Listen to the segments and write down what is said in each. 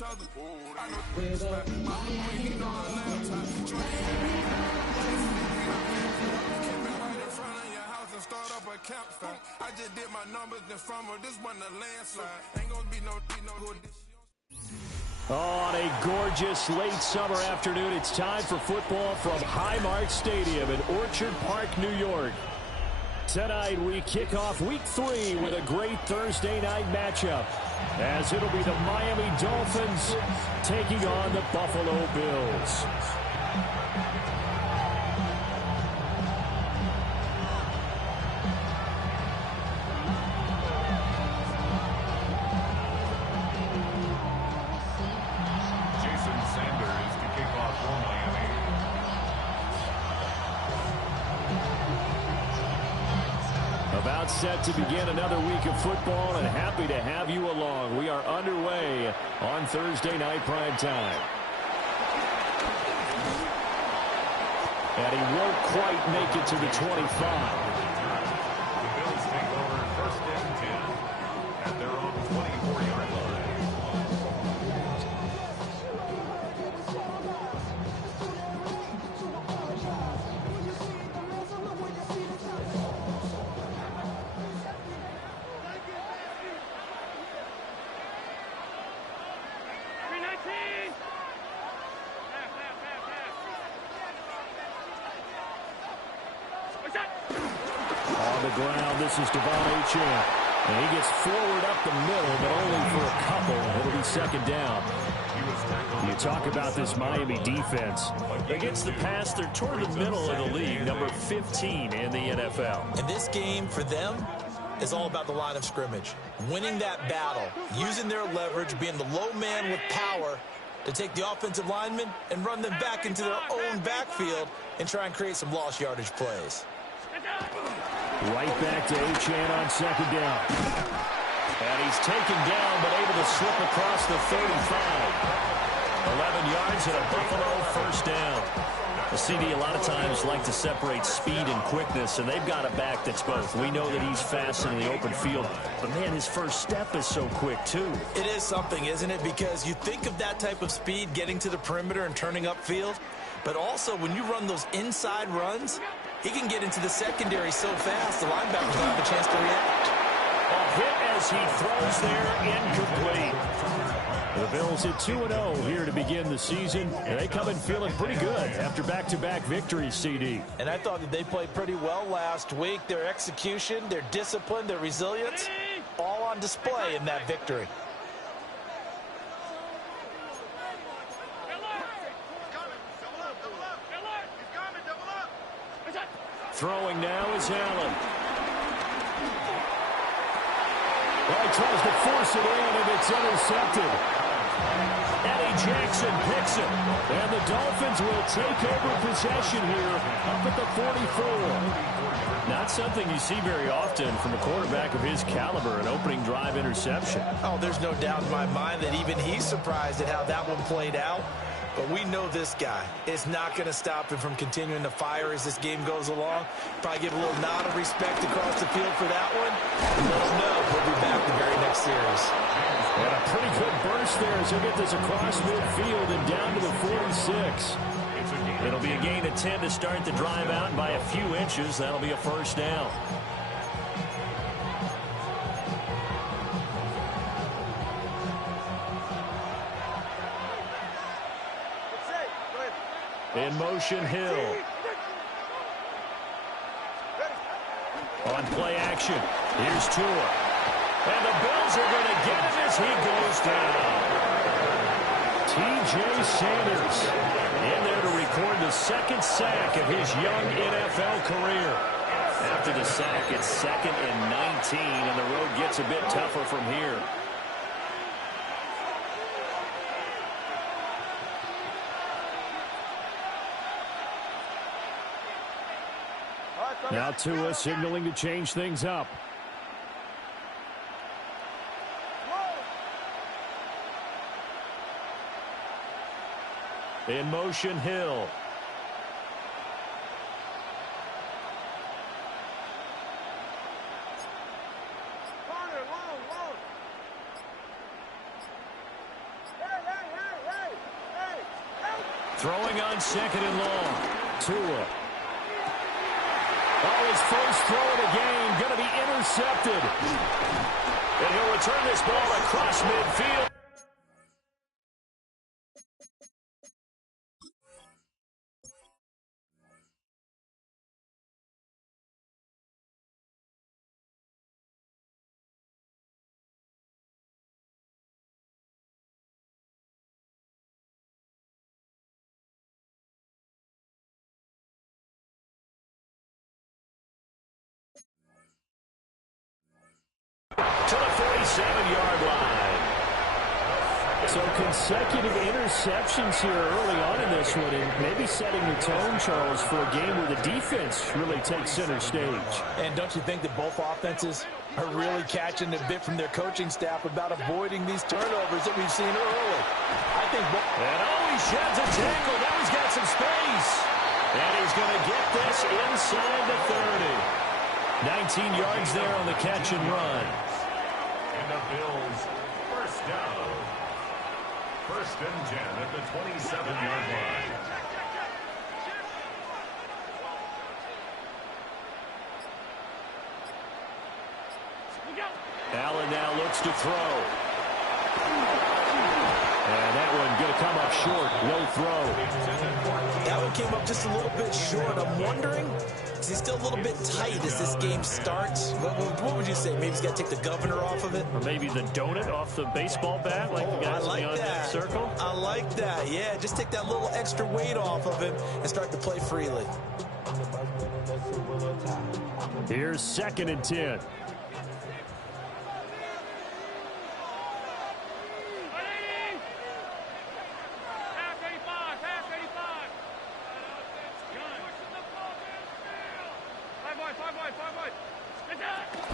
each other. I know my homie, he know her last time. Right in front of your house and start up a campfire. I just did my numbers then from her. This wasn't a landslide. Ain't gonna be no good. On a gorgeous late summer afternoon, it's time for football from Highmark Stadium in Orchard Park, New York. Tonight, we kick off Week 3 with a great Thursday night matchup, as it'll be the Miami Dolphins taking on the Buffalo Bills. About set to begin another week of football, and happy to have you along. We are underway on Thursday night prime time. And he won't quite make it to the 25. The Bills take over first and 10 at their own 24-yard line. This is Devon Achane. And he gets forward up the middle, but only for a couple. It'll be second down. You talk about this Miami defense. Against the pass, they're toward the middle of the league, number 15 in the NFL. And this game, for them, is all about the line of scrimmage. Winning that battle, using their leverage, being the low man with power to take the offensive linemen and run them back into their own backfield and try and create some lost yardage plays. Right back to Achane on second down. And he's taken down, but able to slip across the 35. 11 yards and a Buffalo first down. The CD a lot of times like to separate speed and quickness, and they've got a back that's both. We know that he's fast in the open field, but man, his first step is so quick too. It is something, isn't it? Because you think of that type of speed getting to the perimeter and turning upfield, but also when you run those inside runs, he can get into the secondary so fast, the linebackers don't have a chance to react. A hit as he throws there, incomplete. The Bills at 2-0 here to begin the season, and they come in feeling pretty good after back-to-back victories, CD. And I thought that they played pretty well last week. Their execution, their discipline, their resilience, all on display in that victory. Throwing now is Allen. Well, he tries to force it in, and it's intercepted. Eddie Jackson picks it. And the Dolphins will take over possession here up at the 44. Not something you see very often from a quarterback of his caliber, an opening drive interception. Oh, there's no doubt in my mind that even he's surprised at how that one played out. But we know this guy is not going to stop him from continuing to fire as this game goes along. Probably give a little nod of respect across the field for that one. And let him know we'll be back the very next series. And a pretty good burst there as he'll get this across midfield and down to the 46. It'll be a gain of 10 to start the drive out, and by a few inches, that'll be a first down. In motion, Hill. On play action, here's Tua. And the Bills are going to get him as he goes down. T.J. Sanders in there to record the second sack of his young NFL career. After the sack, it's 2nd and 19, and the road gets a bit tougher from here. Now Tua signaling to change things up. In motion, Hill. Throwing on second and long. Tua. Oh, his first throw of the game going to be intercepted. And he'll return this ball across midfield. To the 47-yard line. So consecutive interceptions here early on in this one, and maybe setting the tone, Charles, for a game where the defense really takes center stage. And don't you think that both offenses are really catching a bit from their coaching staff about avoiding these turnovers that we've seen early? I think both. And he sheds a tackle. Now he's got some space. And he's going to get this inside the 30. 19 yards there on the catch and run. And the Bills first down. First and 10 at the 27-yard line. Allen now looks to throw. And that one going to come up short. Low throw. That one came up just a little bit short. I'm wondering, is he still a little bit tight as this game starts? What would you say? Maybe he's got to take the governor off of it? Or maybe the donut off the baseball bat like the guys I like on that circle? I like that. Yeah, just take that little extra weight off of him and start to play freely. Here's second and 10.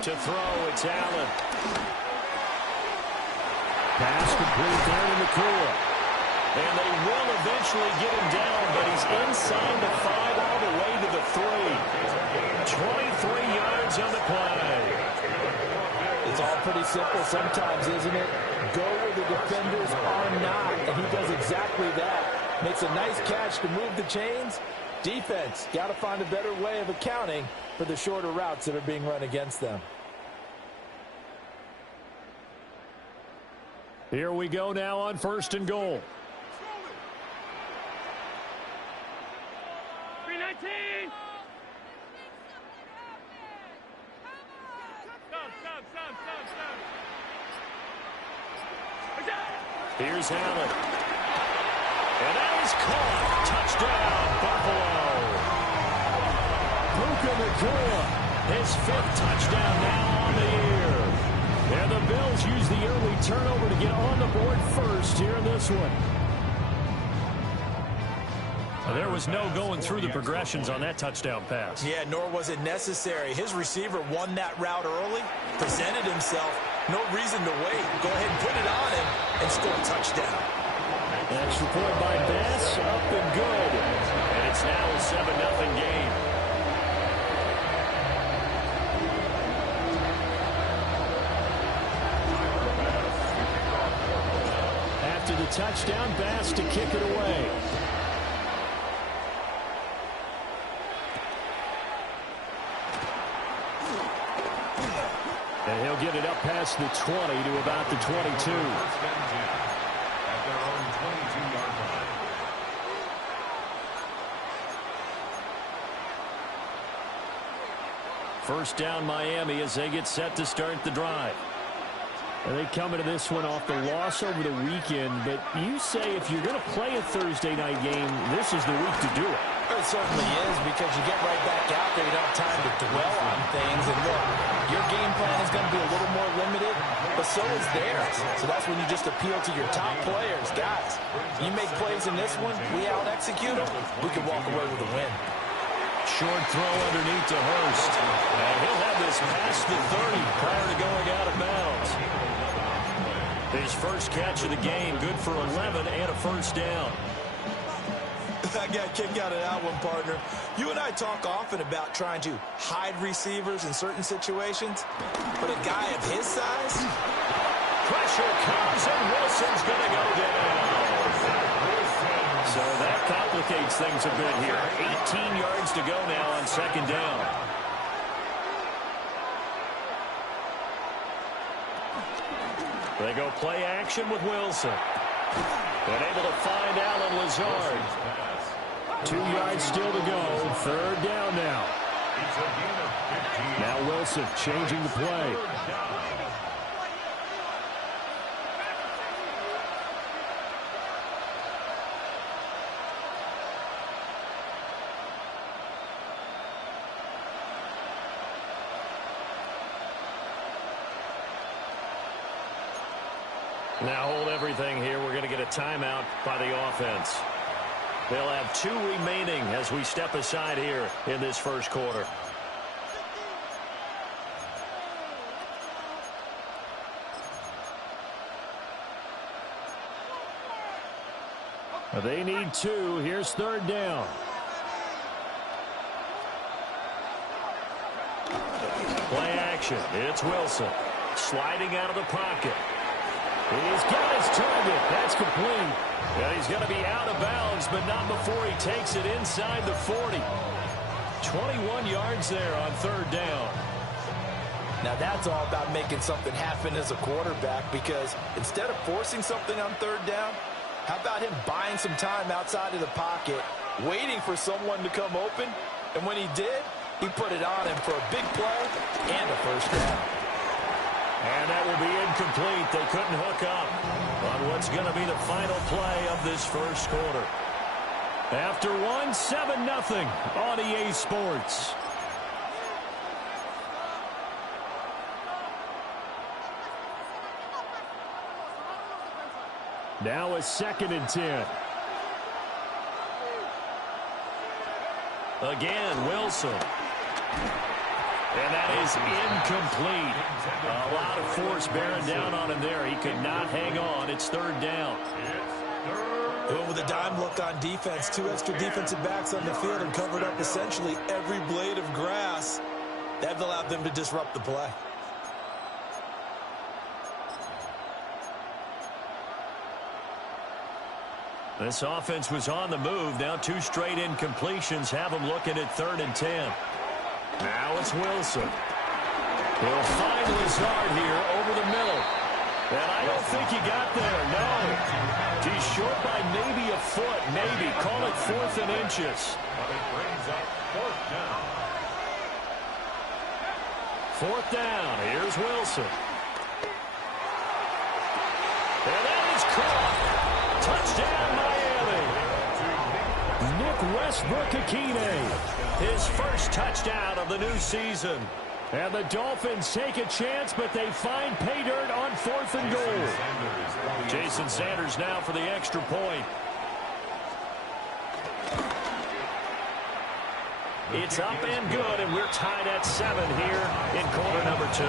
To throw, it's Allen. Pass complete down in the core. And they will eventually get him down, but he's inside the 5 all the way to the 3. 23 yards on the play. It's all pretty simple sometimes, isn't it? Go where the defenders are not, and he does exactly that. Makes a nice catch to move the chains. Defense, got to find a better way of accounting for the shorter routes that are being run against them. Here we go now on first and goal. 319. Here's Allen. And that is caught. Touchdown, Buffalo. Puka Nacua, his 5th touchdown now on the year. And the Bills use the early turnover to get on the board first here in this one. There was no going through the progressions on that touchdown pass. Yeah, nor was it necessary. His receiver won that route early, presented himself. No reason to wait. Go ahead and put it on him and score a touchdown. Extra point by Bass, up and good. And it's now a 7-0 game. After the touchdown, Bass to kick it away. And he'll get it up past the 20 to about the 22. At their own 22-yard line. First down Miami as they get set to start the drive. And they come into this one off the loss over the weekend, but you say if you're going to play a Thursday night game, this is the week to do it. It certainly is, because you get right back out there. You don't have time to dwell on things. And look, your game plan is going to be a little more limited, but so is theirs. So that's when you just appeal to your top players. Guys, you make plays in this one, we out-execute them, we can walk away with a win. Short throw underneath to Hurst. And he'll have this past the 30 prior to going out of bounds. His first catch of the game, good for 11 and a first down. I got a kick out of that one, partner. You and I talk often about trying to hide receivers in certain situations, but a guy of his size? Pressure comes, and Wilson's going to go down. So that complicates things a bit here. 18 yards to go now on second down. They go play action with Wilson. And able to find Allen Lazard. 2 yards still to go. Third down now. Now Wilson changing the play. Now hold everything here. We're going to get a timeout by the offense. They'll have 2 remaining as we step aside here in this first quarter. They need 2. Here's third down. Play action. It's Wilson. Sliding out of the pocket. He's got his target. That's complete. And he's going to be out of bounds, but not before he takes it inside the 40. 21 yards there on third down. Now that's all about making something happen as a quarterback, because instead of forcing something on third down, how about him buying some time outside of the pocket, waiting for someone to come open, and when he did, he put it on him for a big play and a first down. And that will be incomplete. They couldn't hook up on what's going to be the final play of this first quarter. After one, 7-0 on EA Sports. Now a 2nd and 10. Again, Wilson. And that is incomplete. A lot of force bearing down on him there. He could not hang on. It's third down. Going with a dime look on defense. 2 extra defensive backs on the field and covered up essentially every blade of grass. That allowed them to disrupt the play. This offense was on the move. Now 2 straight incompletions have them looking at 3rd and 10. Now it's Wilson. He'll find Lazard here over the middle. And I don't think he got there. No. He's short by maybe a foot. Maybe. Call it 4th and inches. But it brings up 4th down. 4th down. Here's Wilson. And that is caught. Touchdown, Miami. Nick Westbrook-Ikhine. His first touchdown of the new season. And the Dolphins take a chance, but they find pay dirt on 4th and goal. Jason Sanders now for the extra point. It's up and good, and we're tied at 7 here in quarter number 2.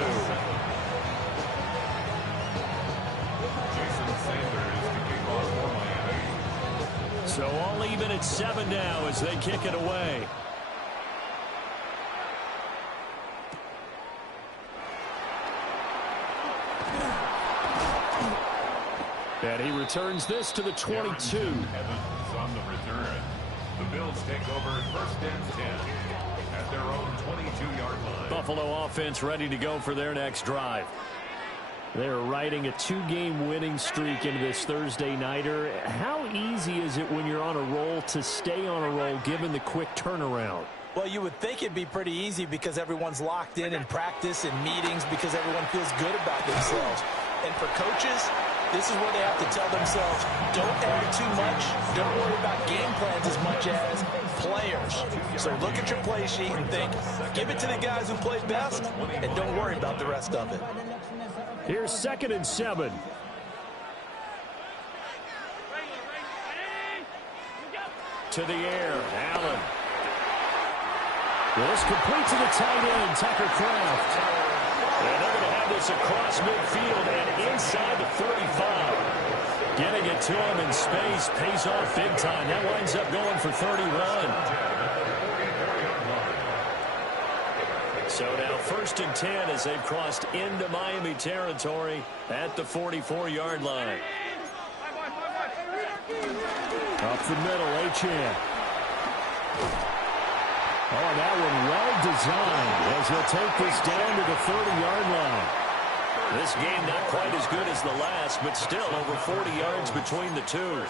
So all even at 7 now as they kick it away. And he returns this to the 22. Evans on the return. The Bills take over 1st and 10 at their own 22-yard line. Buffalo offense ready to go for their next drive. They're riding a 2-game winning streak into this Thursday nighter. How easy is it when you're on a roll to stay on a roll given the quick turnaround? Well, you would think it'd be pretty easy because everyone's locked in practice and meetings because everyone feels good about themselves. And for coaches, this is where they have to tell themselves, don't add too much. Don't worry about game plans as much as players. So look at your play sheet and think, give it to the guys who play best, and don't worry about the rest of it. Here's 2nd and 7. To the air, Allen. This complete to the tight end, Tucker Kraft. And they're going to have this across midfield and inside the 35. Getting it to him in space pays off big time. That winds up going for 31. So now 1st and 10 as they've crossed into Miami territory at the 44-yard line. A up the middle, Achane. Oh, that one well designed as he'll take this down to the 30-yard line. This game not quite as good as the last, but still over 40 yards between the two.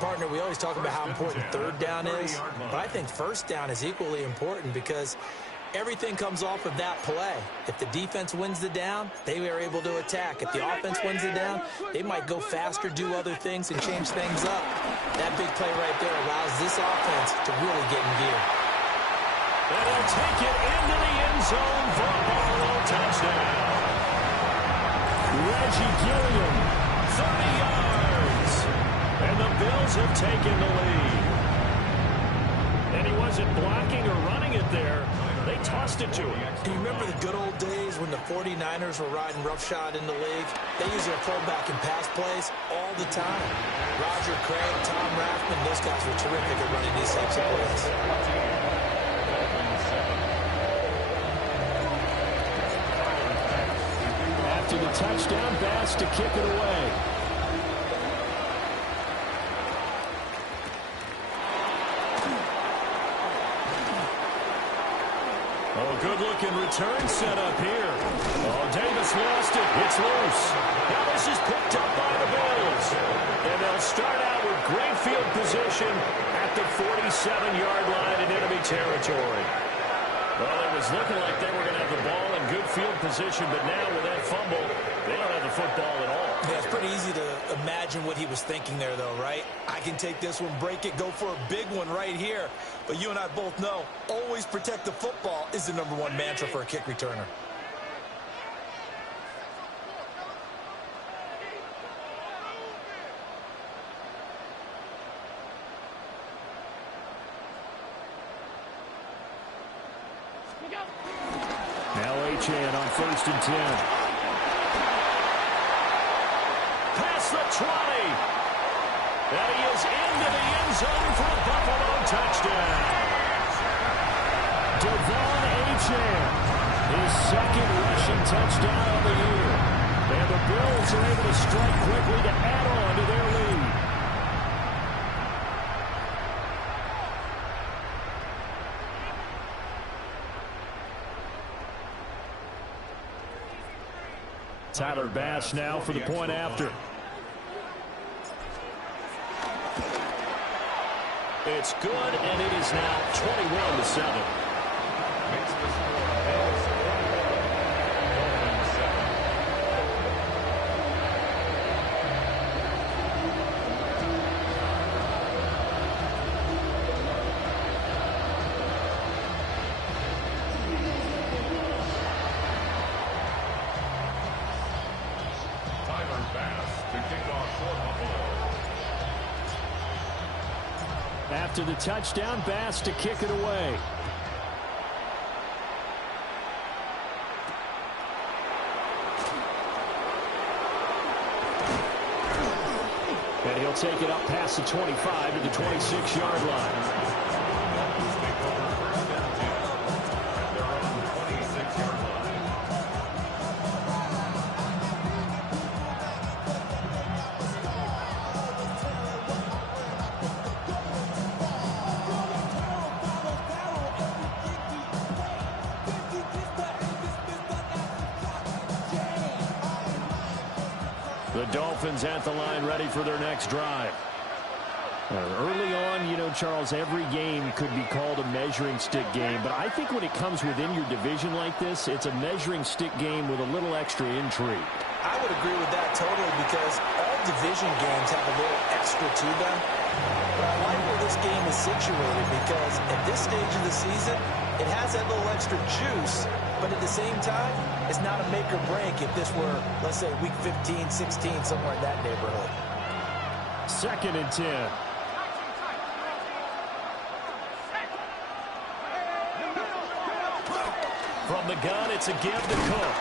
Partner, we always talk about how important third down is, but I think first down is equally important because everything comes off of that play. If the defense wins the down, they are able to attack. If the offense wins the down, they might go faster, do other things, and change things up. That big play right there allows this offense to really get in gear. And he'll take it into the end zone for a Buffalo touchdown. Reggie Gilliam, 30 yards. And the Bills have taken the lead. And he wasn't blocking or running it there. They tossed it to him. Do you remember the good old days when the 49ers were riding roughshod in the league? They used their fullback in pass plays all the time. Roger Craig, Tom Rathman, those guys were terrific at running these types of plays. After the touchdown, Bass to kick it away. Oh, good-looking return set up here. Oh, Davis lost it. It's loose. Now this is picked up by the Bills. And they'll start out with great field position at the 47-yard line in enemy territory. Well, it was looking like they were going to have the ball in good field position, but now with that fumble, they don't have the football at all. Yeah, it's pretty easy to imagine what he was thinking there, though, right? I can take this one, break it, go for a big one right here. But you and I both know, always protect the football is the #1 mantra for a kick returner. Now Achane on 1st and 10. Past the 20. And he is into the end zone for a Buffalo touchdown. Devon Achane, his second rushing touchdown of the year. And the Bills are able to strike quickly to add on to their lead. Tyler Bass now for the point after. It's good, and it is now 21-7. After the touchdown, Bass to kick it away. And he'll take it up past the 25 to the 26-yard line. The Dolphins at the line ready for their next drive. Early on, you know, Charles, every game could be called a measuring stick game. But I think when it comes within your division like this, it's a measuring stick game with a little extra intrigue. I would agree with that totally because all division games have a little extra to them. But I like where this game is situated because at this stage of the season, it has that little extra juice. But at the same time, it's not a make or break if this were, let's say, week 15, 16, somewhere in that neighborhood. 2nd and 10. From the gun, it's a give to Cook.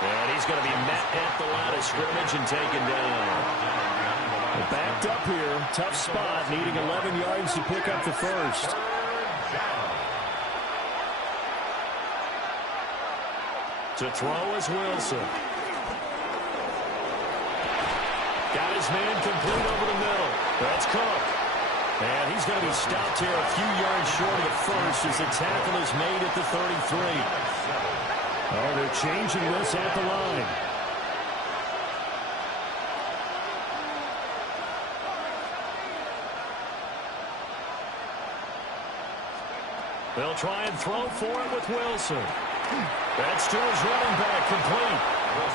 And he's going to be met at the line of scrimmage and taken down. Backed up here, tough spot, needing 11 yards to pick up the first. To throw is Wilson. Got his man complete over the middle. That's Cook. And he's going to be stopped here a few yards short of the first as the tackle is made at the 33. Oh, they're changing this at the line. They'll try and throw for it with Wilson. That's to his running back, complete.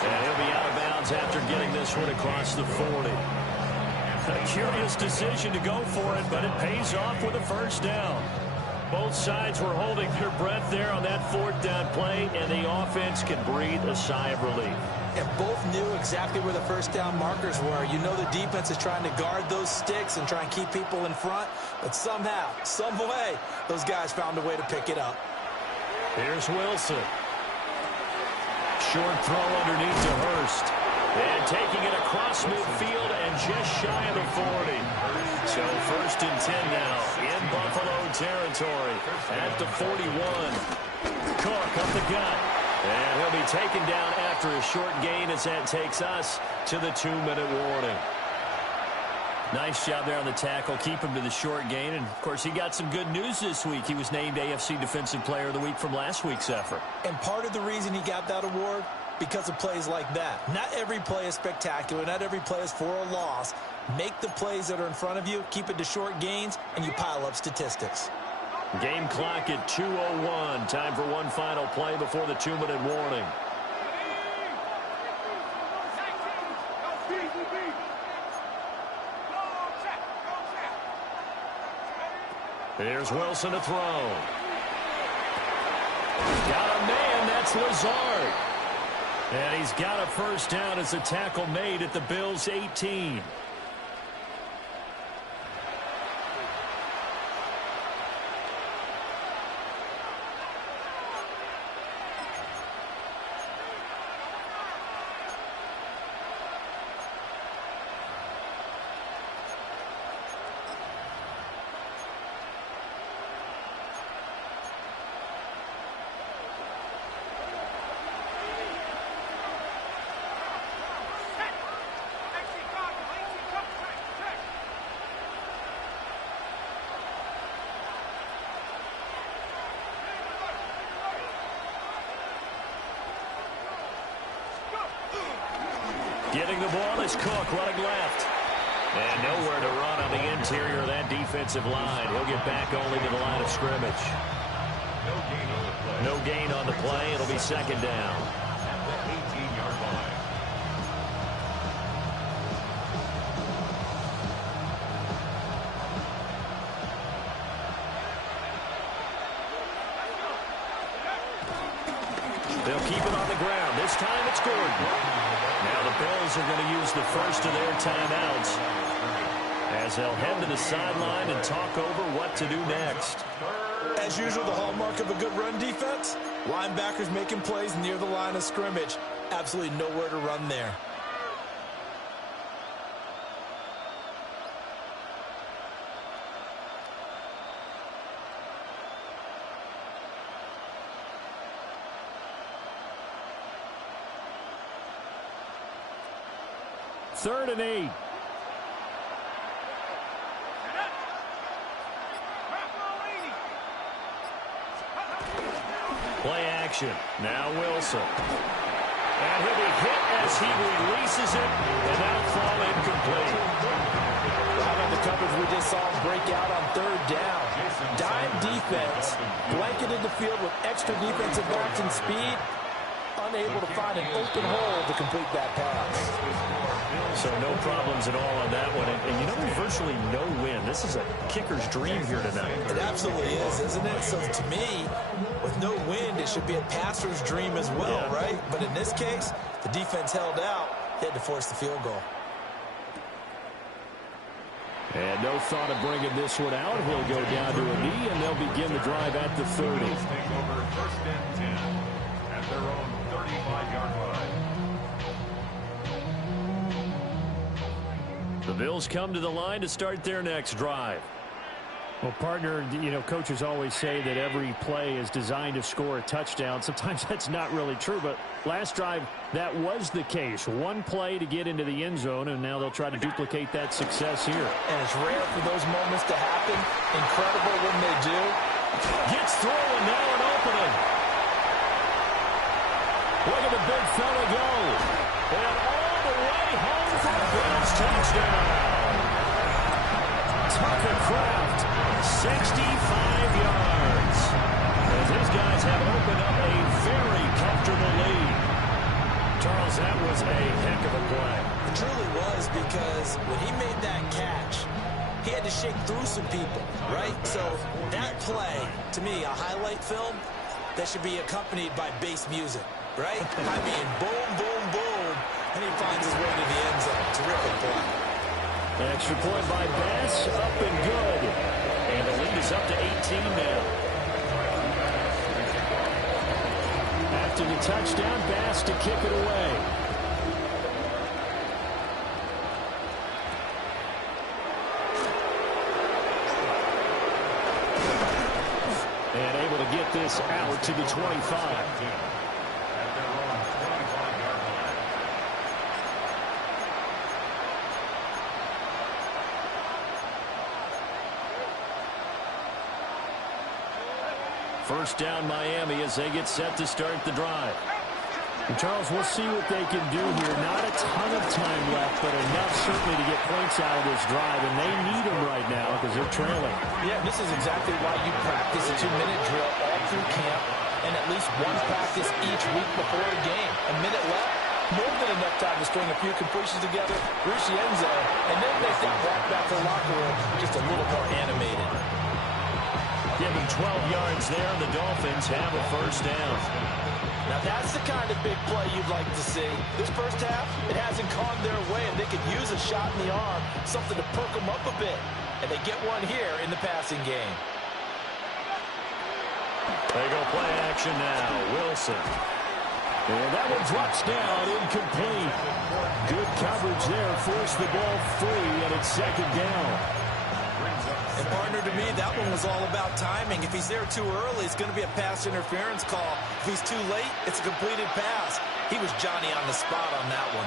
And he'll be out of bounds after getting this one across the 40. A curious decision to go for it, but it pays off with a first down. Both sides were holding their breath there on that fourth down play, and the offense can breathe a sigh of relief. And both knew exactly where the first down markers were. You know the defense is trying to guard those sticks and try and keep people in front, but somehow, some way, those guys found a way to pick it up. Here's Wilson. Short throw underneath to Hurst. And taking it across midfield and just shy of the 40. So first and 10 now in Buffalo territory at the 41. Cook up the gut. And he'll be taken down after a short gain as that takes us to the 2-minute warning. Nice job there on the tackle. Keep him to the short gain. And, of course, he got some good news this week. He was named AFC Defensive Player of the Week from last week's effort. And part of the reason he got that award, because of plays like that. Not every play is spectacular. Not every play is for a loss. Make the plays that are in front of you, keep it to short gains, and you pile up statistics. Game clock at 2:01. Time for one final play before the 2-minute warning. Here's Wilson to throw. Got a man. That's Lazard. And he's got a first down as a tackle made at the Bills' 18. Getting the ball is Cook running left. And nowhere to run on the interior of that defensive line. He'll get back only to the line of scrimmage. No gain on the play. It'll be second down. At the 18-yard line. They'll keep it on the ground. This time it's Gordon. Now the Bills are going to use the first of their timeouts as they'll head to the sideline and talk over what to do next. As usual, the hallmark of a good run defense, linebackers making plays near the line of scrimmage. Absolutely nowhere to run there. Third and 8. Play action. Now Wilson. And he'll be hit as he releases it, and that'll fall incomplete. Right on the coverage we just saw him break out on third down. Dime defense, blanketed the field with extra defensive backs and speed, unable to find an open hole to complete that pass. So no problems at all on that one. And you know, virtually no win. This is a kicker's dream here tonight. It absolutely is, isn't it? So to me, with no wind, it should be a passer's dream as well, right? But in this case, the defense held out. They had to force the field goal. And no thought of bringing this one out. He'll go down to a knee, and they'll begin the drive at the 30. Take over first and 10 at their own 35-yard line. The Bills come to the line to start their next drive. Well, partner, you know, coaches always say that every play is designed to score a touchdown. Sometimes that's not really true, but last drive, that was the case. One play to get into the end zone, and now they'll try to duplicate that success here. And it's rare for those moments to happen. Incredible when they do. Gets through, and now an opening. Look at the big fella go. And all the way home for a Bills touchdown. Tucker Kraft, 65 yards. As his guys have opened up a very comfortable lead. Charles, that was a heck of a play. It truly was, because when he made that catch, he had to shake through some people, right? So that play, to me, a highlight film that should be accompanied by bass music, right? I mean, boom, boom, boom, and he finds his way to the end zone. Terrific play. An extra point by Bass, up and good. And the lead is up to 18 now. After the touchdown, Bass to kick it away. And able to get this out to the 25. First down, Miami, as they get set to start the drive. And Charles, we'll see what they can do here. Not a ton of time left, but enough certainly to get points out of this drive, and they need them right now because they're trailing. Yeah, this is exactly why you practice a 2-minute drill all through camp and at least one practice each week before a game. A minute left, more than enough time to string a few completions together, reach the end zone, and then make that walk back to the locker room just a little more animated. Give him 12 yards there, and the Dolphins have a first down. Now that's the kind of big play you'd like to see. This first half, it hasn't gone their way, and they could use a shot in the arm, something to perk them up a bit. And they get one here in the passing game. They go play action now. Wilson. And that one drops down, incomplete. Good coverage there, forced the ball free, and it's second down. And partner, to me, that one was all about timing. If he's there too early, it's going to be a pass interference call. If he's too late, it's a completed pass. He was Johnny on the spot on that one.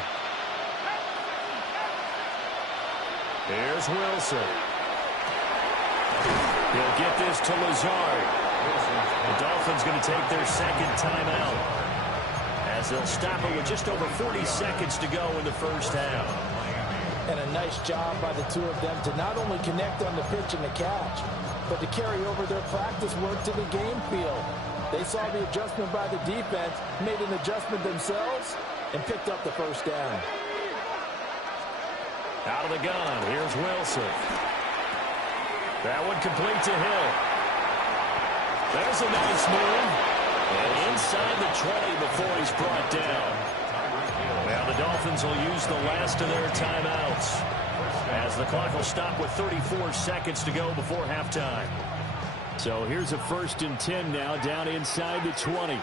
Here's Wilson. He'll get this to Lazard. The Dolphins going to take their second timeout, as they'll stop it with just over 40 seconds to go in the first half. And a nice job by the two of them to not only connect on the pitch and the catch, but to carry over their practice work to the game field. They saw the adjustment by the defense, made an adjustment themselves, and picked up the first down. Out of the gun, here's Wilson. That one complete to Hill. There's a nice move. And inside the 20 before he's brought down. Now the Dolphins will use the last of their timeouts, as the clock will stop with 34 seconds to go before halftime. So here's a 1st and 10 now, down inside the 20.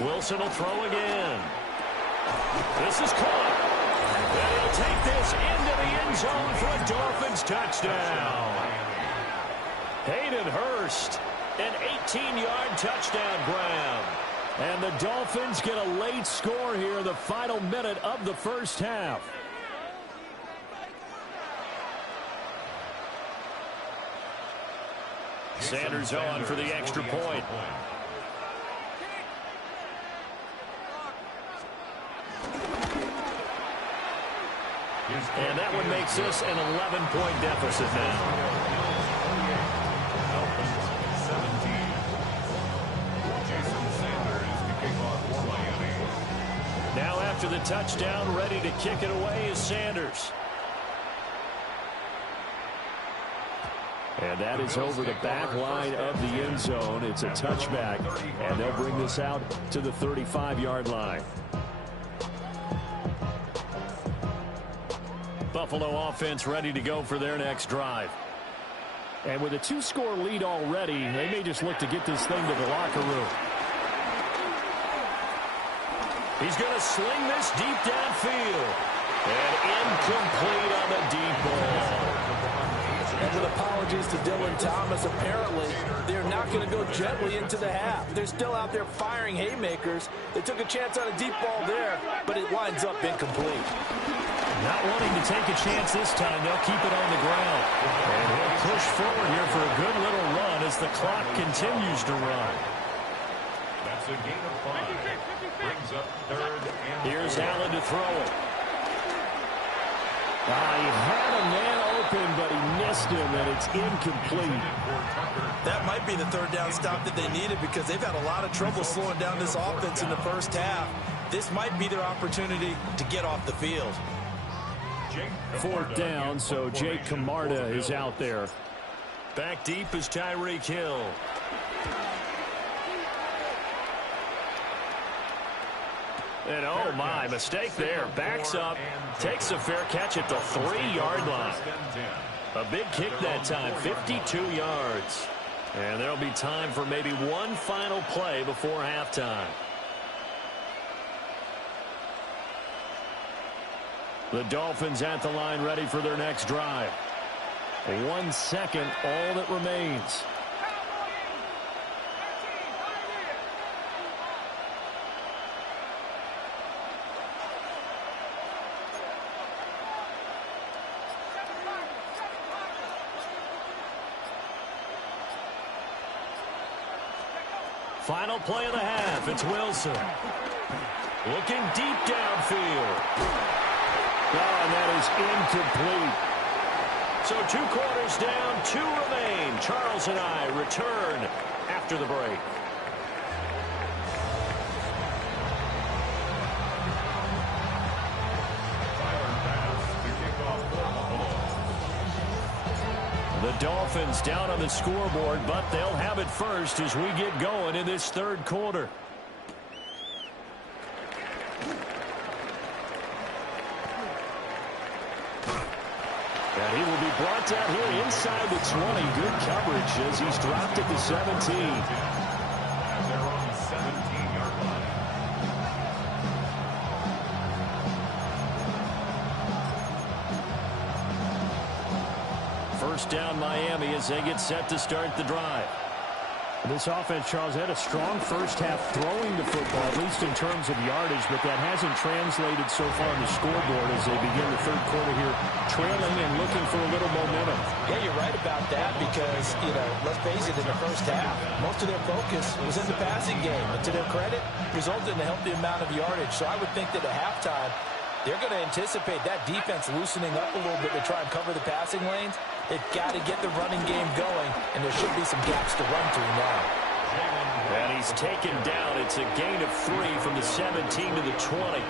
Wilson will throw again. This is caught. And he'll take this into the end zone for a Dolphins touchdown. Hayden Hurst, an 18-yard touchdown grab. And the Dolphins get a late score here in the final minute of the first half. Sanders on for the extra point. And that one makes this an 11-point deficit now. Now after the touchdown, ready to kick it away is Sanders. And that is over the back line of the end zone. It's a touchback, and they'll bring this out to the 35-yard line. Buffalo offense ready to go for their next drive. And with a 2-score lead already, they may just look to get this thing to the locker room. He's going to sling this deep downfield. And incomplete on the deep ball. And with apologies to Dylan Thomas, apparently they're not going to go gently into the half. They're still out there firing haymakers. They took a chance on a deep ball there, but it winds up incomplete. Not wanting to take a chance this time, they'll keep it on the ground. And he'll push forward here for a good little run as the clock continues to run. That's a gain of 5. Brings up 3rd and 4. Here's Allen to throw it. He had a man open, but he missed him, and it's incomplete. That might be the 3rd down stop that they needed because they've had a lot of trouble slowing down this offense in the first half. This might be their opportunity to get off the field. 4th down, so Jake Camarda is out there. Back deep is Tyreek Hill. And oh my, mistake there. Backs up, takes a fair catch at the 3-yard line. A big kick that time, 52 yards. And there'll be time for maybe one final play before halftime. The Dolphins at the line ready for their next drive. 1 second, all that remains. Final play of the half. It's Wilson. Looking deep downfield. And that is incomplete. So 2 quarters down, 2 remain. Charles and I return after the break. The Dolphins down on the scoreboard, but they'll have it first as we get going in this 3rd quarter. And he will be brought down here inside the 20. Good coverage as he's dropped at the 17. They're on the 17-yard line. First down Miami as they get set to start the drive. This offense, Charles, had a strong first half throwing the football, at least in terms of yardage, but that hasn't translated so far on the scoreboard as they begin the 3rd quarter here, trailing and looking for a little momentum. Yeah, you're right about that because, let's face it, in the first half, most of their focus was in the passing game. And to their credit, resulted in a healthy amount of yardage. So I would think that at halftime, they're going to anticipate that defense loosening up a little bit to try and cover the passing lanes. They've got to get the running game going, and there should be some gaps to run through now. And he's taken down. It's a gain of 3 from the 17 to the 20.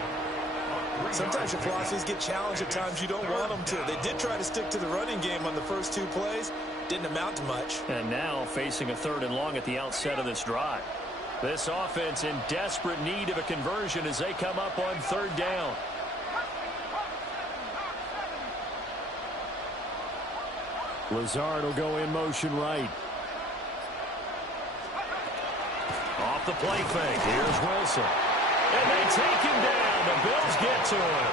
Sometimes your philosophies get challenged at times you don't want them to. They did try to stick to the running game on the first 2 plays. Didn't amount to much. And now facing a 3rd and long at the outset of this drive. This offense in desperate need of a conversion as they come up on 3rd down. Lazard will go in motion right. Off the play fake. Here's Wilson. And they take him down. The Bills get to him.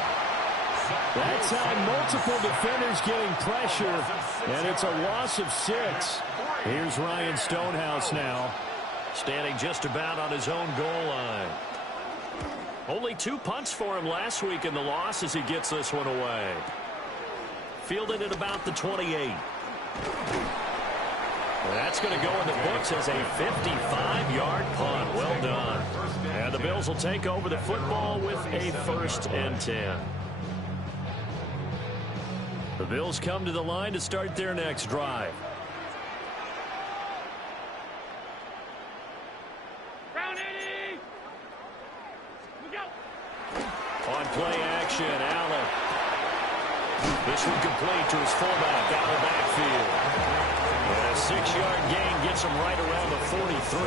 That time, multiple defenders getting pressure, and it's a loss of 6. Here's Ryan Stonehouse now. Standing just about on his own goal line. Only 2 punts for him last week in the loss as he gets this one away. Fielded at about the 28. That's going to go in the books as a 55-yard punt. Well done. And the Bills will take over the football with a 1st and 10. The Bills come to the line to start their next drive. On play action, Allen. This one complete to his fullback out of the backfield. And a 6-yard gain gets him right around the 43.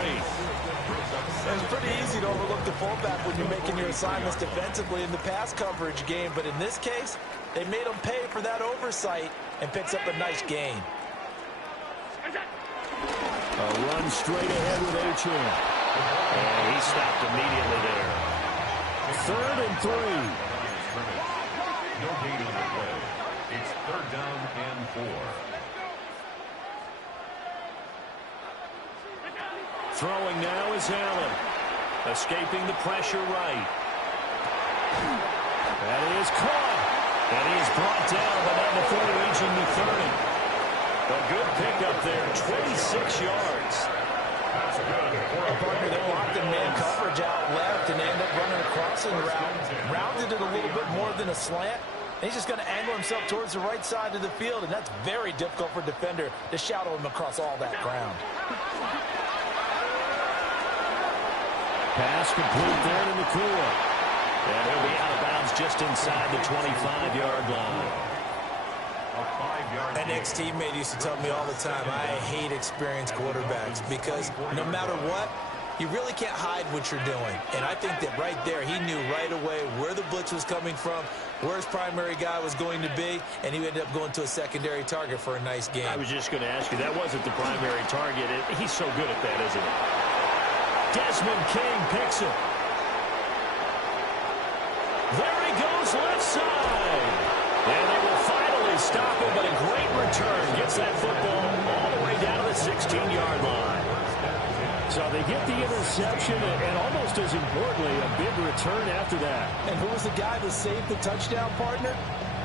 It's pretty easy to overlook the fullback when you're making your assignments defensively in the pass coverage game. But in this case, they made him pay for that oversight and picks up a nice gain. A run straight ahead with Achane. And he stopped immediately there. 3rd and 3. No gain on the play. It's 3rd down and 4. Throwing now is Allen. Escaping the pressure right. That is caught. And he is brought down, but not before reaching the 30. A good pickup there, 26 yards. That's good. Partner, they locked in man coverage out left and end up running a crossing route. Rounded it a little bit more than a slant. He's just going to angle himself towards the right side of the field, and that's very difficult for a defender to shadow him across all that ground. Pass complete there to Nakua. And he'll be out of bounds just inside the 25-yard line. An ex-teammate used to tell me all the time, I hate experienced quarterbacks because no matter what, you really can't hide what you're doing. And I think that right there, he knew right away where the blitz was coming from, where his primary guy was going to be, and he ended up going to a secondary target for a nice game. I was just going to ask you, that wasn't the primary target. He's so good at that, isn't he? Desmond King picks him. There he goes, left side. And they will finally stop him, but a great return gets that football all the way down to the 16-yard line. So they get the interception, and almost as importantly, a big return after that. And who was the guy that saved the touchdown, partner?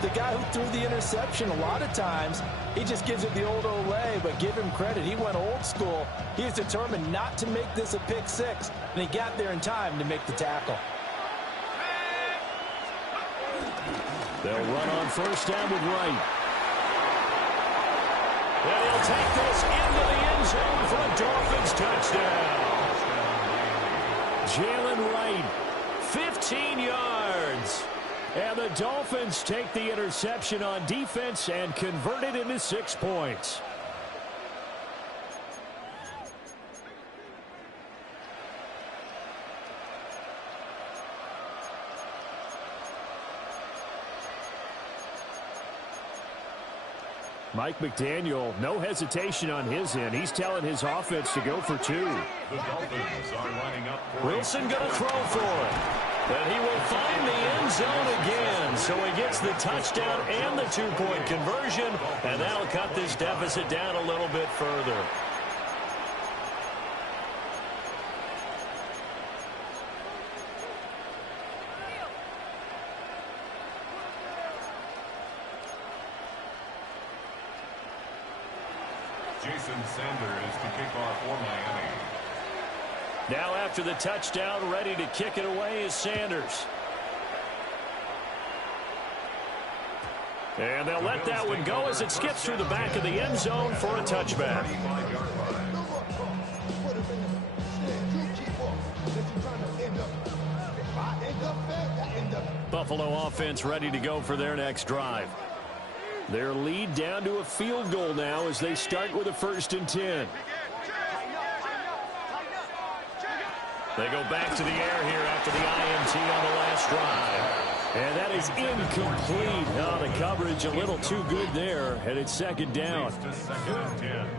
The guy who threw the interception. A lot of times, he just gives it the old Olay, but give him credit. He went old school. He was determined not to make this a pick six, and he got there in time to make the tackle. They'll run on first down with Wright. And he'll take this into the end zone for a Dolphins touchdown. Jalen Wright, 15 yards. And the Dolphins take the interception on defense and convert it into 6 points. Mike McDaniel, no hesitation on his end. He's telling his offense to go for 2. The Dolphins are lining up for Wilson going to throw for it. And he will find the end zone again. So he gets the touchdown and the 2-point conversion. And that'll cut this deficit down a little bit further. Jason Sanders to kick off for Miami. Now after the touchdown, ready to kick it away is Sanders. And they'll let that one go as it skips through the back of the end zone for a touchback. Buffalo offense ready to go for their next drive. Their lead down to a field goal now as they start with a 1st and 10. They go back to the air here after the INT on the last drive. And that is incomplete. Oh, the coverage a little too good there, and it's 2nd down.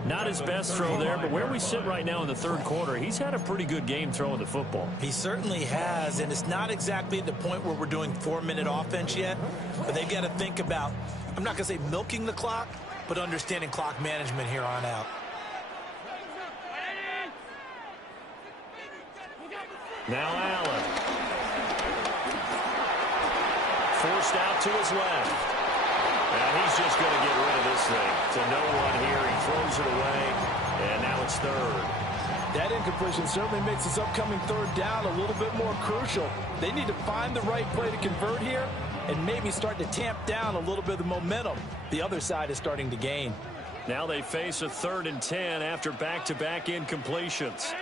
Not his best throw there, but where we sit right now in the 3rd quarter, he's had a pretty good game throwing the football. He certainly has, and it's not exactly at the point where we're doing 4-minute offense yet, but they've got to think about, I'm not going to say milking the clock, but understanding clock management here on out. Now Allen. Forced out to his left. And he's just going to get rid of this thing. To no one here. He throws it away. And now it's 3rd. That incompletion certainly makes this upcoming 3rd down a little bit more crucial. They need to find the right play to convert here and maybe start to tamp down a little bit of the momentum the other side is starting to gain. Now they face a 3rd and 10 after back-to-back incompletions.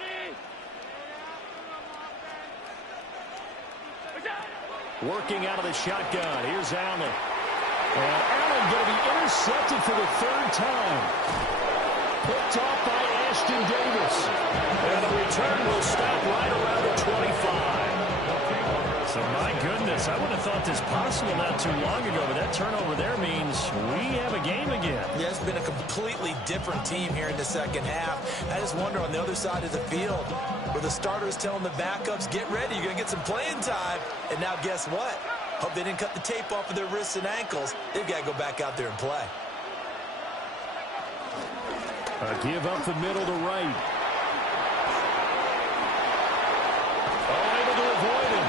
Working out of the shotgun. Here's Allen. And Allen going to be intercepted for the third time. Picked off by Ashton Davis. And the return will stop right around the 25. So, my goodness, I wouldn't have thought this possible not too long ago, but that turnover there means we have a game again. Yeah, it's been a completely different team here in the second half. I just wonder on the other side of the field where the starters telling the backups, get ready, you're going to get some playing time. And now guess what? Hope they didn't cut the tape off of their wrists and ankles. They've got to go back out there and play. A give up the middle to right. Able to avoid him.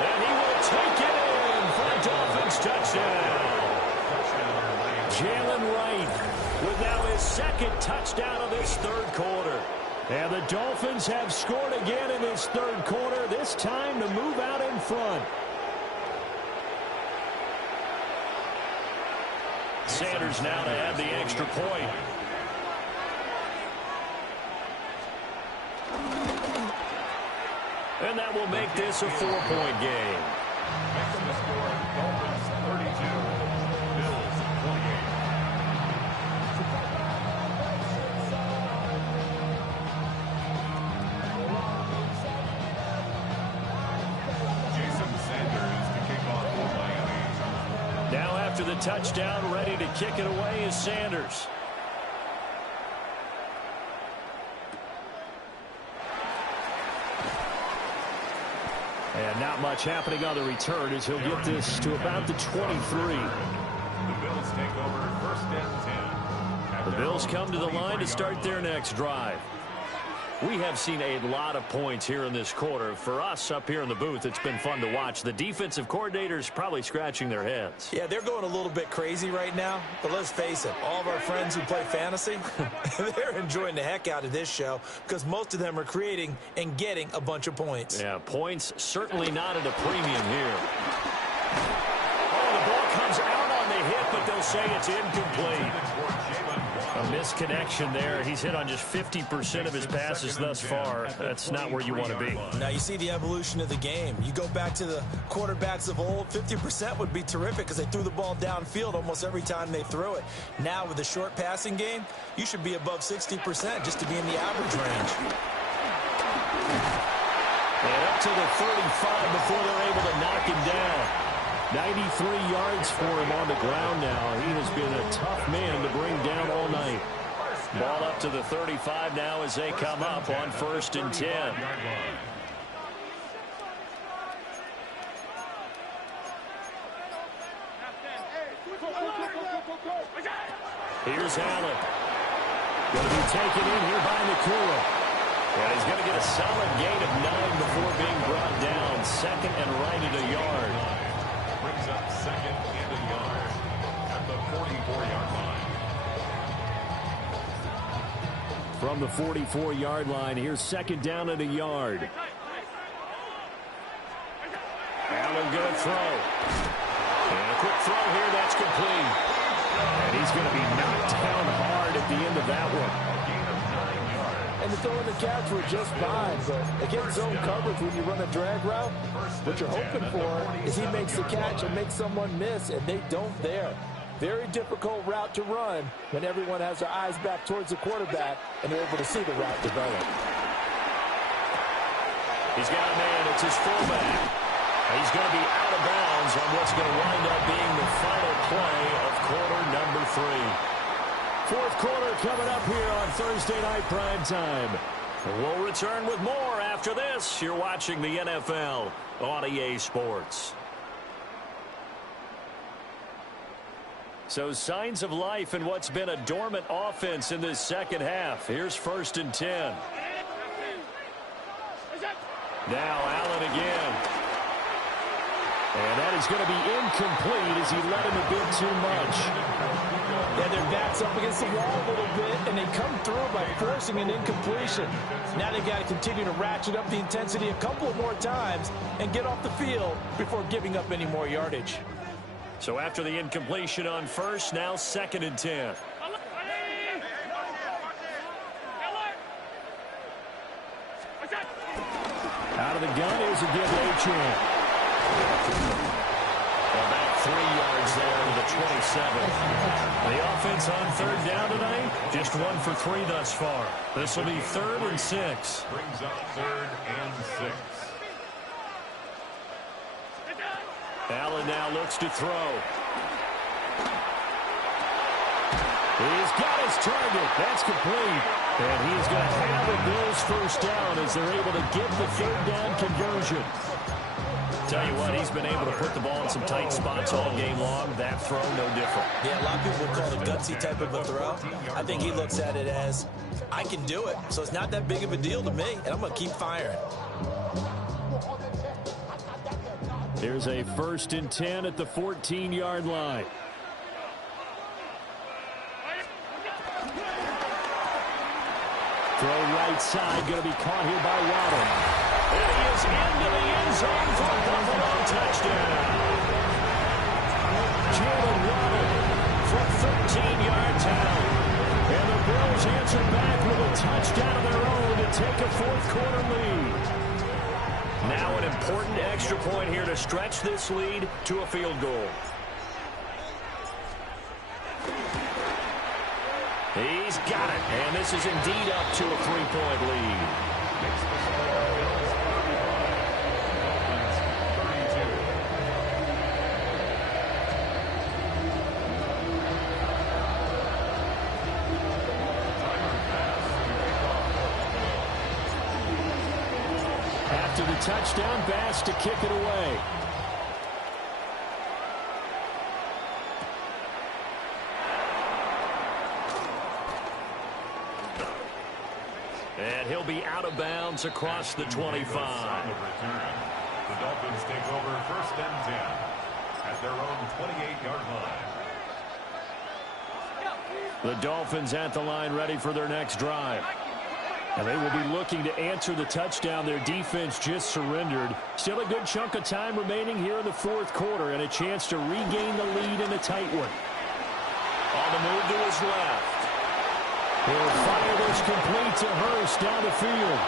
And he will take it in for a Dolphins touchdown. Jalen Wright with now his second touchdown of this third quarter. And the Dolphins have scored again in this third quarter, this time to move out in front. Sanders now to add the extra point. And that will make this a 4-point game. Making the score, Dolphins 32, Bills 28. Jason Sanders to kick off for Miami. Now after the touchdown, ready to kick it away is Sanders. And not much happening on the return as he'll get this to about the 23. The Bills take over first and 10. The Bills come to the line to start their next drive. We have seen a lot of points here in this quarter. For us up here in the booth, it's been fun to watch. The defensive coordinators probably scratching their heads. Yeah, they're going a little bit crazy right now. But let's face it, all of our friends who play fantasy, they're enjoying the heck out of this show because most of them are creating and getting a bunch of points. Yeah, points certainly not at a premium here. Oh, the ball comes out on the hit, but they'll say it's incomplete. A misconnection there. He's hit on just 50% of his passes thus far. That's not where you want to be. Now you see the evolution of the game. You go back to the quarterbacks of old, 50% would be terrific because they threw the ball downfield almost every time they threw it. Now with the short passing game, you should be above 60% just to be in the average range. And up to the 35 before they're able to knock him down. 93 yards for him on the ground now. He has been a tough man to bring down all night. Ball up to the 35 now as they come up on first and 10. Here's Allen. Going to be taken in here by Nakula. And he's going to get a solid gain of 9 before being brought down. Second and right at a yard. Brings up second and a yard at the 44-yard line. From the 44-yard line, here's second down at a yard. Allen going to throw. And a quick throw here, that's complete. And he's going to be knocked down hard at the end of that one. And the throw and the catch were just fine, but against zone coverage when you run a drag route, what you're hoping for is he makes the catch and makes someone miss, and they don't there. Very difficult route to run when everyone has their eyes back towards the quarterback and they're able to see the route develop. He's got a man, it's his fullback. He's going to be out of bounds on what's going to wind up being the final play of quarter number 3. Fourth quarter coming up here on Thursday Night Prime Time. We'll return with more after this. You're watching the NFL on EA Sports. So signs of life in what's been a dormant offense in this second half. Here's first and 10. Now Allen again. And that is going to be incomplete as he let him a bit too much. Yeah, their back's up against the wall a little bit, and they come through by forcing an incompletion. Now they've got to continue to ratchet up the intensity a couple of more times and get off the field before giving up any more yardage. So after the incompletion on first, now second and 10. Out of the gun, here's a give to Achane. Well, back 3 yards there to the 27. The offense on third down tonight, just 1 for 3 thus far. This will be 3rd and 6. Brings up 3rd and 6. Allen now looks to throw. He's got his target. That's complete. And he's going to have the Bills first down as they're able to get the third down conversion. Tell you what, he's been able to put the ball in some tight spots all game long. That throw, no different. Yeah, a lot of people would call it a gutsy type of a throw. I think he looks at it as, I can do it, so it's not that big of a deal to me, and I'm going to keep firing. Here's a 1st and 10 at the 14-yard line. Throw right side, going to be caught here by Waddle. And he is into the end zone for a Buffalo touchdown. Jalen Waddle from 13 yards out. And the Bills answer back with a touchdown of their own to take a 4th-quarter lead. Now an important extra point here to stretch this lead to a field goal. He's got it, and this is indeed up to a 3-point lead. After the touchdown, Bass to kick it away. And he'll be out of bounds across the 25. The Dolphins take over 1st and 10 at their own 28-yard line. The Dolphins at the line ready for their next drive. And they will be looking to answer the touchdown their defense just surrendered. Still a good chunk of time remaining here in the 4th quarter and a chance to regain the lead in a tight one. On the move to his left. He'll fire this complete to Hurst down the field.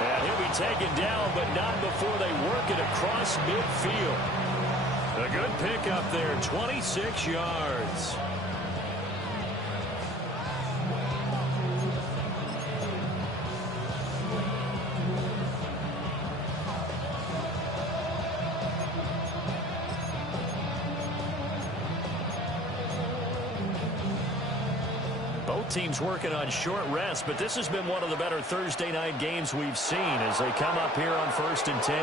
And he'll be taken down, but not before they work it across midfield. A good pickup there, 26 yards. Teams working on short rest, but this has been one of the better Thursday night games we've seen as they come up here on 1st and 10.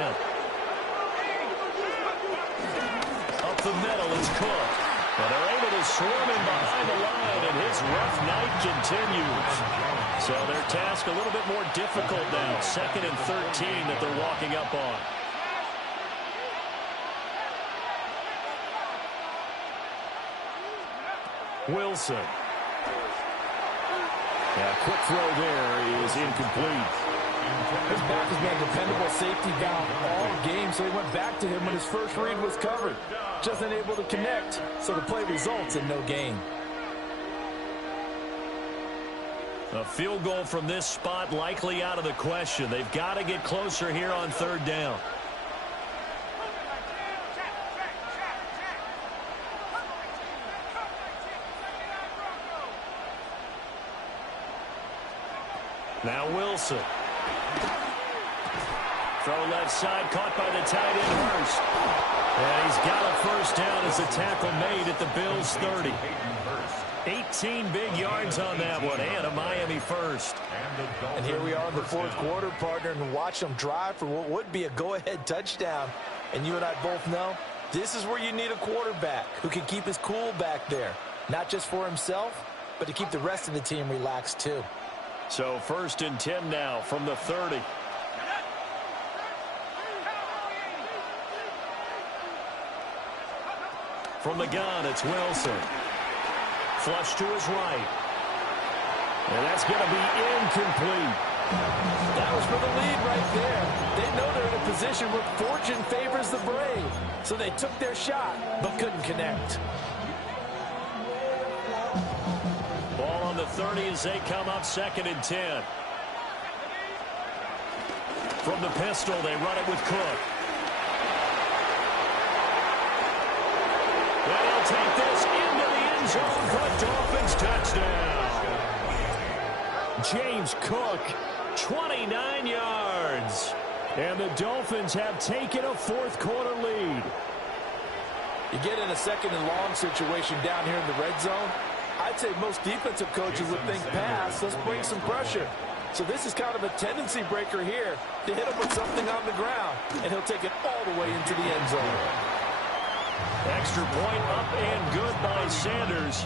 Up the middle is Cook. And they're able to swarm him behind the line, and his rough night continues. So their task a little bit more difficult now. 2nd and 13 that they're walking up on. Wilson. Yeah, quick throw there is incomplete. His back has been a dependable safety down all game, so he went back to him when his first read was covered. Just unable to connect, so the play results in no gain. A field goal from this spot likely out of the question. They've got to get closer here on 3rd down. Now Wilson. Throw left side, caught by the tight end Hurst. And he's got a first down as the tackle made at the Bills' 30. 18 big yards on that one, and a Miami first. And here we are in the 4th quarter, partner, and watch them drive for what would be a go-ahead touchdown. And you and I both know this is where you need a quarterback who can keep his cool back there. Not just for himself, but to keep the rest of the team relaxed too. So 1st and 10 now from the 30. From the gun, it's Wilson. Flush to his right. And that's going to be incomplete. That was for the lead right there. They know they're in a position where fortune favors the brave. So they took their shot, but couldn't connect. Ball on the 30 as they come up 2nd and 10. From the pistol, they run it with Cook. zone for a Dolphins touchdown. James Cook, 29 yards. And the Dolphins have taken a fourth-quarter lead. You get in a second and long situation down here in the red zone, I'd say most defensive coaches would think pass, let's bring some pressure. So this is kind of a tendency breaker here to hit him with something on the ground, and he'll take it all the way into the end zone. Extra point up and good by Sanders.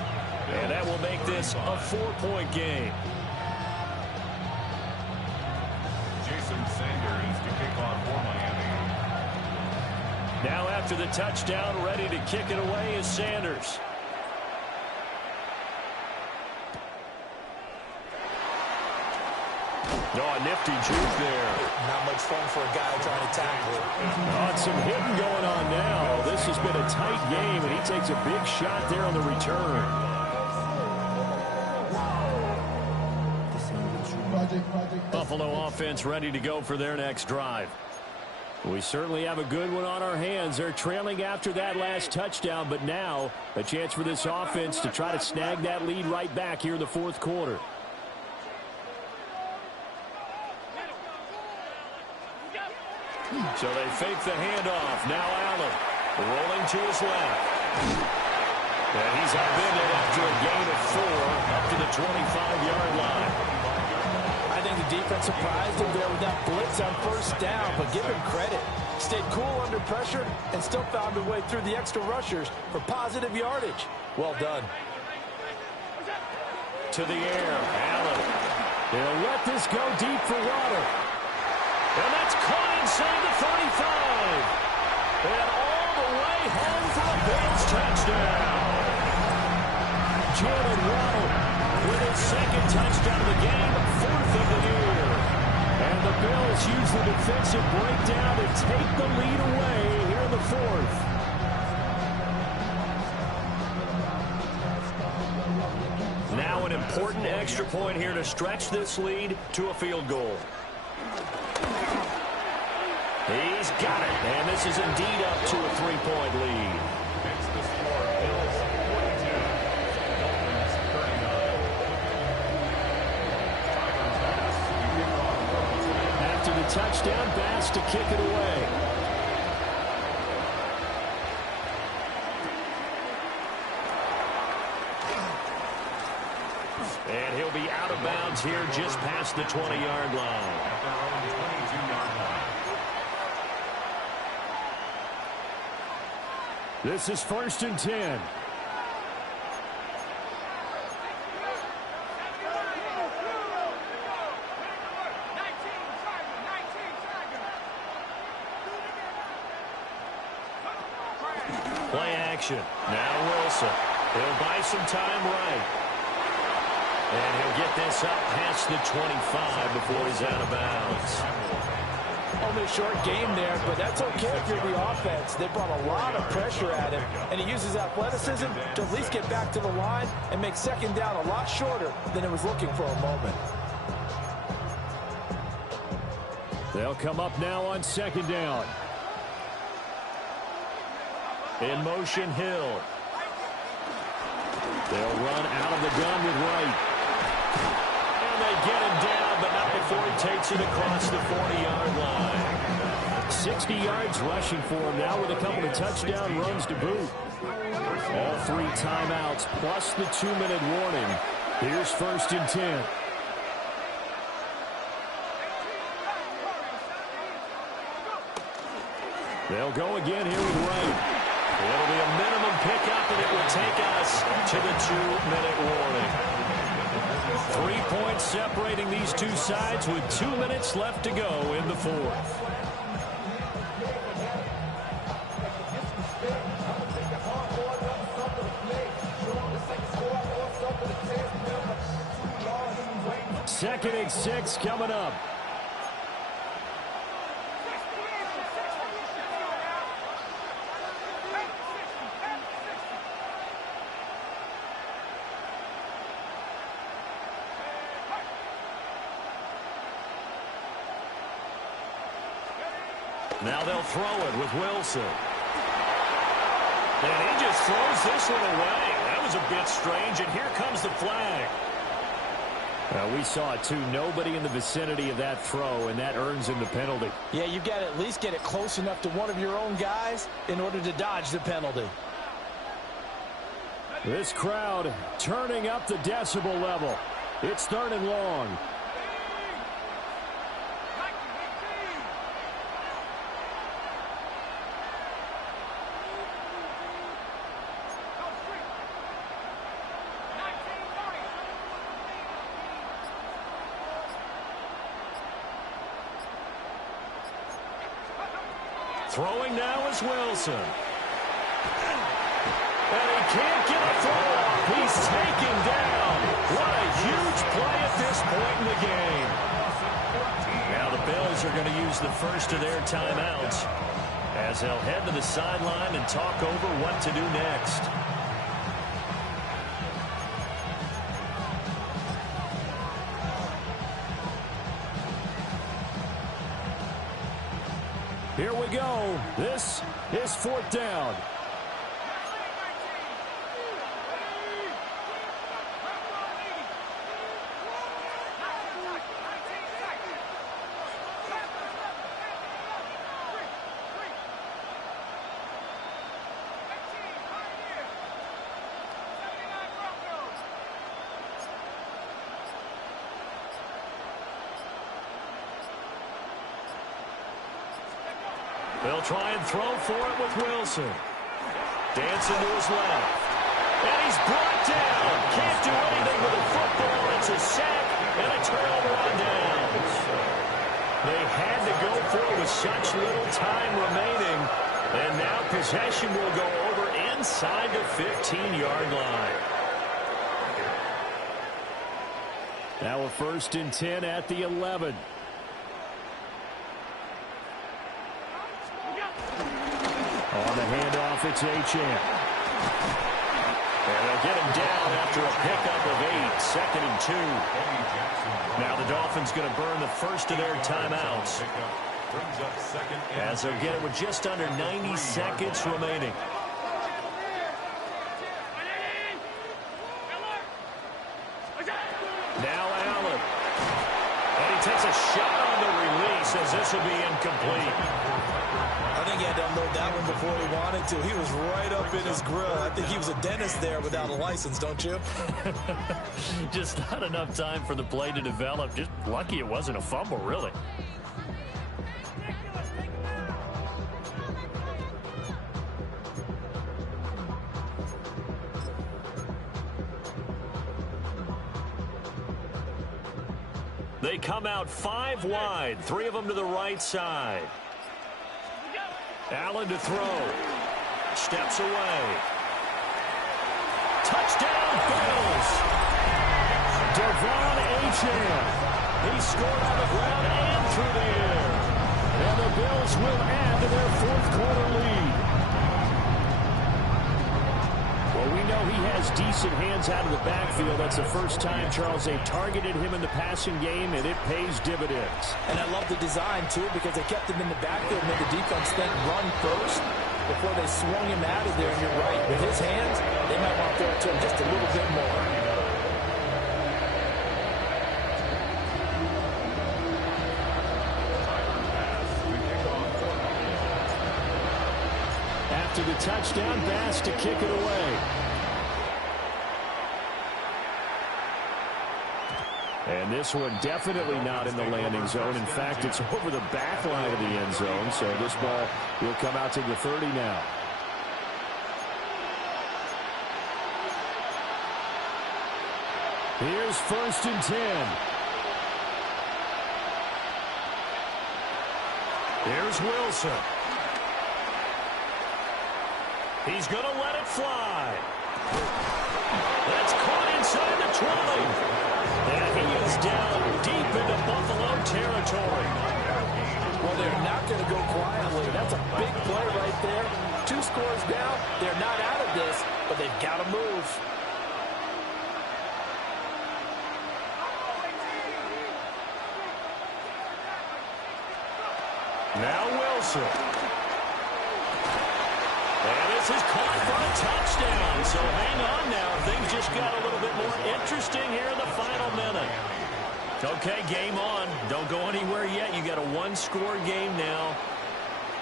And that will make this a 4-point game. Jason Sanders to kick off for Miami. Now after the touchdown, ready to kick it away is Sanders. Oh, a nifty juke there. Not much fun for a guy trying to tackle it. Oh, some hitting going on now. This has been a tight game, and he takes a big shot there on the return. Buffalo offense ready to go for their next drive. We certainly have a good one on our hands. They're trailing after that last touchdown, but now a chance for this offense to try to snag that lead right back here in the fourth quarter. So they fake the handoff. Now Allen rolling to his left. And he's upended after a gain of 4 up to the 25-yard line. I think the defense surprised him there with that blitz on first down, but give him credit. Stayed cool under pressure and still found a way through the extra rushers for positive yardage. Well done. To the air, Allen. They'll let this go deep for Water. And that's caught inside the 35. And all the way home for a Bills touchdown. Jalen Waddle with his second touchdown of the game, 4th of the year. And the Bills use the defensive breakdown to take the lead away here in the 4th. Now an important extra point here to stretch this lead to a field goal. He's got it, and this is indeed up to a 3-point lead. It's the score. Bills 42. Dolphins 39. After the touchdown, Bass to kick it away. And he'll be out of bounds here just past the 20-yard line. At their own 22-yard line. This is 1st and 10. Play action. Now Wilson. He'll buy some time right. And he'll get this up past the 25 before he's out of bounds. Only a short game there, but that's okay if you're the offense. They brought a lot of pressure at him, and he uses athleticism to at least get back to the line and make second down a lot shorter than it was looking for a moment. They'll come up now on 2nd down. In motion, Hill. They'll run out of the gun with Wright. And they get him down, but not before he takes it across the 40-yard line. 60 yards rushing for him now with a couple of touchdown runs to boot. All 3 timeouts plus the 2-minute warning. Here's 1st and 10. They'll go again here with Wright. It'll be a minimum pickup, and it will take us to the 2-minute warning. 3 points separating these two sides with 2 minutes left to go in the 4th. Second and 6 coming up. Now they'll throw it with Wilson. And he just throws this one away. That was a bit strange, and here comes the flag. We saw it, too. Nobody in the vicinity of that throw, and that earns him the penalty. Yeah, you've got to at least get it close enough to one of your own guys in order to dodge the penalty. This crowd turning up the decibel level. It's 3rd and long. Throwing now is Wilson. And he can't get a throw off. He's taken down. What a huge play at this point in the game. Now the Bills are going to use the first of their timeouts as they'll head to the sideline and talk over what to do next. Here we go. This is 4th down. They'll try and throw for it with Wilson. Dancing to his left. And he's brought down. Can't do anything with a football. It's a sack and a turnover on downs. They had to go for it with such little time remaining. And now possession will go over inside the 15-yard line. Now a 1st and 10 at the 11. On the handoff, it's Achane. And they'll get him down after a pickup of 8, 2nd and 2. Now the Dolphins going to burn the first of their timeouts as they'll get it with just under 90 seconds remaining. Now Allen. And he takes a shot on the release as this will be incomplete. I think he had to unload that one before he wanted to. He was right up in his grill. I think he was a dentist there without a license, don't you? Just not enough time for the play to develop. Just lucky it wasn't a fumble, really. They come out 5 wide, 3 of them to the right side. Allen to throw. Steps away. Touchdown, Bills! Devon Achane. He scored on the ground and through the air. And the Bills will add to their 4th quarter lead. Well, we know he has decent hands out of the backfield. That's the first time, Charles, they've targeted him in the passing game, and it pays dividends. And I love the design, too, because they kept him in the backfield and made the defense think run first before they swung him out of there. And you're right. With his hands, they might want to throw it to him just a little bit more. After the touchdown, Bass to kick it away. And this one definitely not in the landing zone. In fact, it's over the back line of the end zone. So this ball will come out to the 30 now. Here's 1st and 10. Here's Wilson. He's going to let it fly. That's caught inside the 20. And he is down deep into Buffalo territory. Well, they're not going to go quietly. That's a big play right there. 2 scores down. They're not out of this, but they've got to move. Now Wilson. And This is caught for a touchdown. So hang on now. Things just got a little bit more interesting here in the final minute. Okay, game on. Don't go anywhere yet. You got a one-score game now.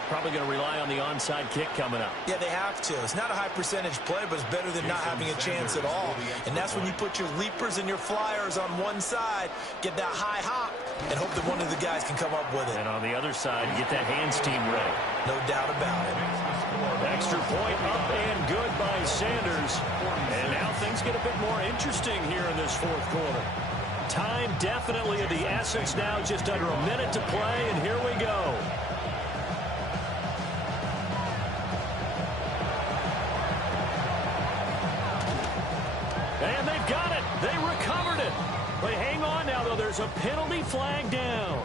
Probably going to rely on the onside kick coming up. Yeah, they have to. It's not a high percentage play, but it's better than not having a chance at all. And that's when you put your leapers and your flyers on one side, get that high hop, and hope that one of the guys can come up with it. And on the other side, get that hands team ready. No doubt about it. Extra point up and good by Sanders. And now things get a bit more interesting here in this fourth quarter. Time definitely of the essence now, just under a minute to play, and here we go. And they've got it. They recovered it. But hang on now, though. There's a penalty flag down.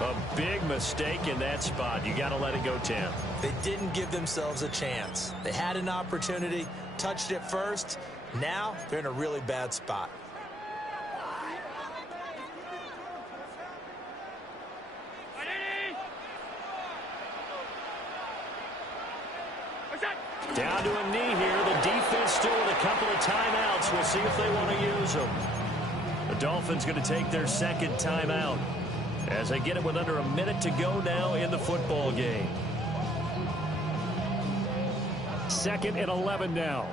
A big mistake in that spot. You got to let it go, Tim. They didn't give themselves a chance. They had an opportunity, touched it first. Now they're in a really bad spot. Down to a knee here. The defense still with a couple of timeouts. We'll see if they want to use them. The Dolphins going to take their second timeout as they get it with under a minute to go now in the football game. 2nd and 11 now.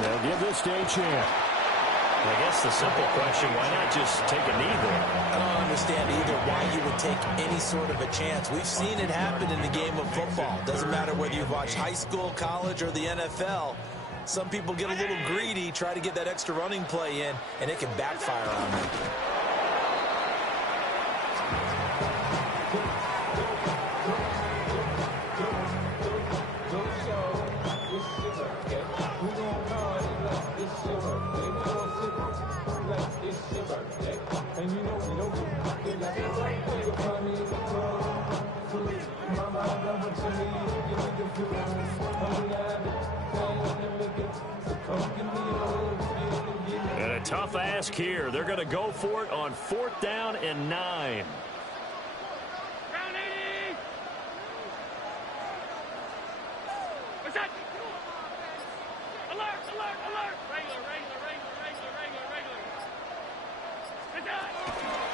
They'll give this a chance. I guess the simple question, why not just take a knee there? I don't understand either why you would take any sort of a chance. We've seen it happen in the game of football. Doesn't matter whether you watch high school, college, or the NFL. Some people get a little greedy, try to get that extra running play in, and it can backfire on them. And a tough ask here. They're going to go for it on 4th down and 9. What's that? Alert, alert, alert. Regular.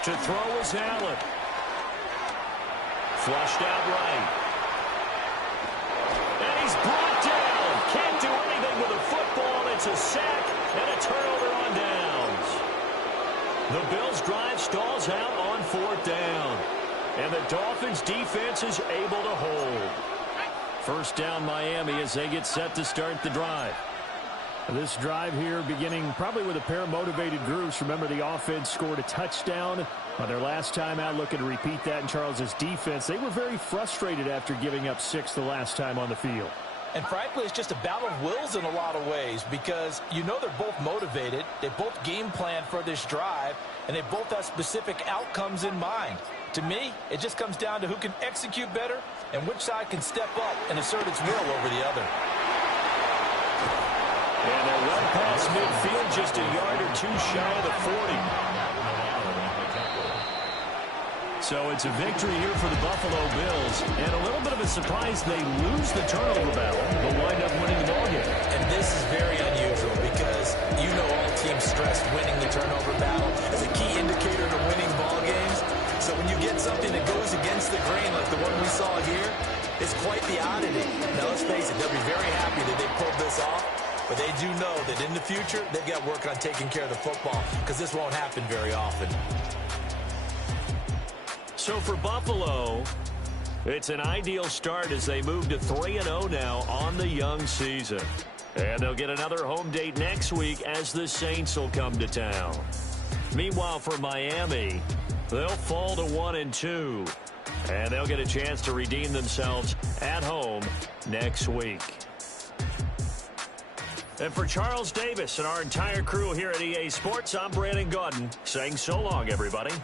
To throw is Allen. Flushed out right. And he's brought down. Can't do anything with the football. It's a sack and a turnover on downs. The Bills' drive stalls out on 4th down. And the Dolphins' defense is able to hold. First down Miami as they get set to start the drive. This drive here beginning probably with a pair of motivated groups. Remember, the offense scored a touchdown on their last time out, looking to repeat that in Charles's defense. They were very frustrated after giving up 6 the last time on the field. And frankly, it's just a battle of wills in a lot of ways because you know they're both motivated. They both game plan for this drive, and they both have specific outcomes in mind. To me, it just comes down to who can execute better and which side can step up and assert its will over the other. And they're well past midfield, just a yard or two shy of the 40. So it's a victory here for the Buffalo Bills. And a little bit of a surprise, they lose the turnover battle, but wind up winning the ballgame. And this is very unusual because you know all teams stress winning the turnover battle as a key indicator to winning ball games. So when you get something that goes against the grain like the one we saw here, it's quite the oddity. Now let's face it, they'll be very happy that they pulled this off. But they do know that in the future, they've got to work on taking care of the football because this won't happen very often. So for Buffalo, it's an ideal start as they move to 3-0 now on the young season. And they'll get another home date next week as the Saints will come to town. Meanwhile, for Miami, they'll fall to 1-2. And they'll get a chance to redeem themselves at home next week. And for Charles Davis and our entire crew here at EA Sports, I'm Brandon Gaudin saying so long, everybody.